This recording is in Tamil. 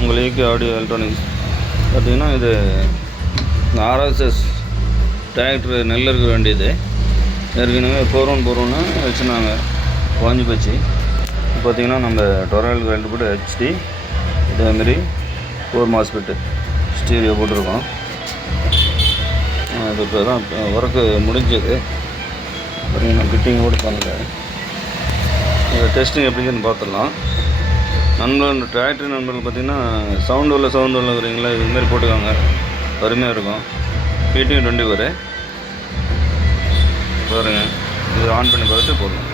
உங்கள் ஏகே ஆடியோ எலக்ட்ரானிக்ஸ் பார்த்திங்கன்னா இது ஆர்எஸ்எஸ் டிராக்டர் நெல் இருக்க வேண்டியது ஏற்கனவே போகிறோன்னு வச்சுருந்தாங்க குறைஞ்சி போச்சு. பார்த்திங்கன்னா நம்ம டொரால் வெல்டு போட்டு ஹெச்டி இதேமாரி 4 மாஸ்பெட்டு ஸ்டீரியோ போட்டிருக்கோம். அது இப்போ தான் ஒர்க்கு முடிஞ்சது. பார்த்திங்கன்னா ஃபிட்டிங் கூட பண்ணல. டெஸ்டிங் எப்படிங்கன்னு பார்த்துடலாம். நண்பர்கள் டிராக்டர் நண்பர்கள் பார்த்திங்கன்னா சவுண்டு இருக்கிறீங்களா, இதுமாரி போட்டுக்காங்க, அருமையாக இருக்கும். PTM 20 பாருங்கள், இது ஆன் பண்ணி பார்த்துட்டு போடலாம்.